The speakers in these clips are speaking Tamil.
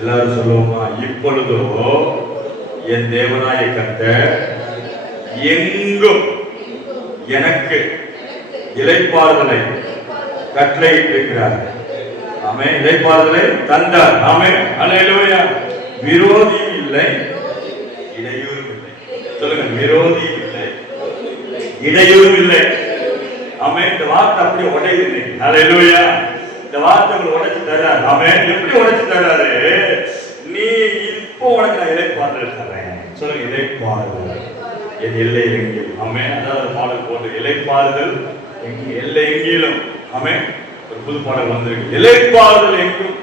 எல்லாரும் சொல்லுவோமா? இப்பொழுதோ என் தேவனாய கர்த்தர் எங்கும் எனக்கு இளைப்பாறுதலை கட்டளையிட்டிருக்கிறார். ஆமென். இளைப்பாறுதலை தந்தார். ஆமென். அல்லேலூயா. விரோதியும் இல்லை, இடையூறும் இல்லை. சொல்லுங்க, விரோதியும் இல்லை, இடையூறும் இல்லை. ஆமென். இந்த வார்த்தை அப்படியே உடையுது இன்னைக்கு. அல்லேலூயா. இந்த வார்த்தை உடைச்சு தர்றாரு. ஆமென். எப்படி உடைச்சு தர்றாரு? நீ இப்போ உனக்கு நான் இளைப்பாறுதல் தர்றேன். சொல்லுங்க, இளைப்பாறுதல் என் எல்லை எங்கிலும். ஆமென். அதாவது பாடல் போட்டு இளைப்பாறுதல் எல்லை எங்கிலும். ஆமென். ஒரு புது பாடல் வந்திருக்கு, இளைப்பாறுதல் எங்கும்.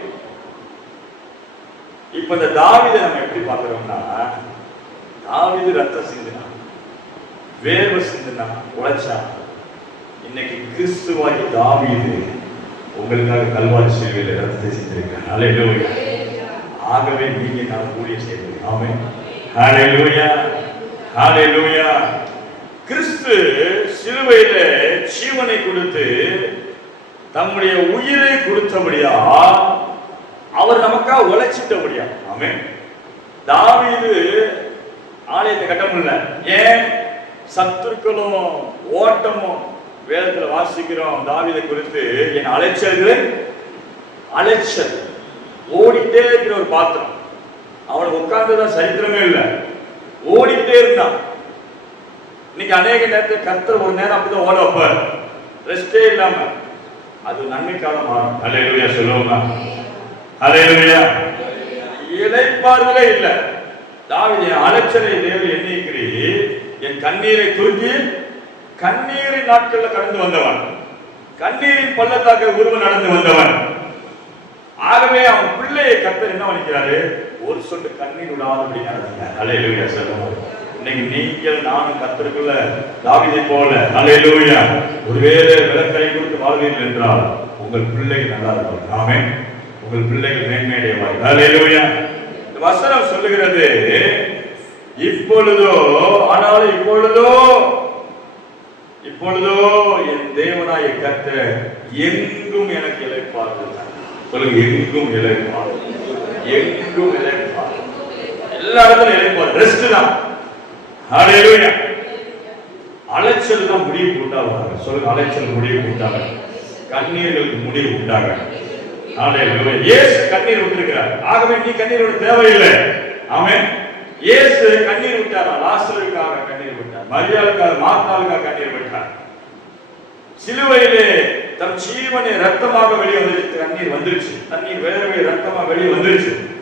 இப்ப இந்த தாவீதை நம்ம எப்படி பார்க்கிறோம்னா, தாவீது ரத்தம் சிந்தினா, வேர்வை சிந்தினா, உழைச்சா. இன்னைக்கு கிறிஸ்துவாகி தாவீது உங்களுக்காக கல்வாரி சிலுவையில் ரத்தத்தை சிந்திருக்கிறார். அல்லேலூயா. ஆகவே நீங்க நான் ஊழியம் செய்வது. ஆமென். ஹல்லேலூயா. ஹல்லேலூயா. கிறிஸ்து சிலுவையில ஜீவனை கொடுத்து தம்முடைய உயிரை கொடுத்தபடியா, அவர் நமக்காக உழைச்சிட்டபடியா. ஆமென். தாவீது ஆலயத்தை கட்ட முடியல. ஏன்? சத்துருக்களும் ஓட்டமும். வேதத்துல வாசிக்கிறோம் தாவீதை குறித்து, என் அலைச்சல்கள் அலைச்சல், ஓடிட்டே இருக்கிற ஒரு பாத்திரம். அவனுக்கு உட்கார்ந்துதான் சரித்திரமே இல்லை, ஓடிட்டே இருந்தான். இன்னைக்கு அநேக நேரத்தில் கர்த்தர் ஒரு நேரம் அப்படிதான் ஓட வைப்பார், ரெஸ்டே இல்லாம. அது நன்மைக்காக மாறும். அல்லேலூயா. சொல்லுவோமா? அல்லேலூயா. இளைப்பாறுதலே இல்லை. தாவீது அலைச்சலை தேவன் எண்ணிக்கிறீர், என் கண்ணீரை துருக்கி கண்ணீரின் நாட்கள்ல கடந்து வந்தவன், கண்ணீரின் பள்ளத்தாக்க உருவ நடந்து வந்தவன். ஆகவே அவன் பிள்ளையை கர்த்தர் என்ன பண்ணிக்கிறாரு? ஒரு சொட்டு கண்ணீர் விடாதபடி நடந்தார். அல்லேலூயா. சொல்லுவோம். இன்னைக்கு நீங்கள் நானும் கர்த்தருக்குள்ள தாவீதை போல, அல்லேலூயா, ஒருவேளை விளக்கை கொடுத்து வாழ்வீர்கள் என்றால் உங்கள் பிள்ளைகள் நல்லா இருக்கும். ஆமென். உங்கள் பிள்ளைகள் மேன்மையடைவார்கள். அல்லேலூயா. இந்த வசனம் சொல்லுகிறது, இப்பொழுதோ, ஆனாலும் இப்பொழுதோ என் தேவனாய கர்த்தர் எங்கும் எனக்கு இளைப்பாறுதல். சொல்லுங்க, எங்கும் இளைப்பாறுதல், எங்கும் இளைப்பாறுதல். எல்லா இடத்துல இளைப்பாறுதல், ரெஸ்ட் தான். ஹல்லேலூயா. அலைச்சல் தான் முடிவு உண்டாவாங்க. சொல்லுங்க, அலைச்சல் முடிவு உண்டாக, கண்ணீர்களுக்கு முடிவு உண்டாக. ஹல்லேலூயா. இயேசு கண்ணீர் விட்டிருக்கிறார். ஆகவே நீ கண்ணீர் விட தேவையில்லை. ஆமென். இயேசு கண்ணீர் விட்டாரா? லாசருக்காக கண்ணீர் விட்டார், மரியாளுக்காக, மார்த்தாளுக்காக கண்ணீர் விட்டார். சிலுவையிலே தம் ஜீவனை ரத்தமாக வெளியே வந்துருச்சு. கண்ணீர் வந்துருச்சு, தண்ணீர் வேர்வை ரத்தமா வெளியே வந்துருச்சு.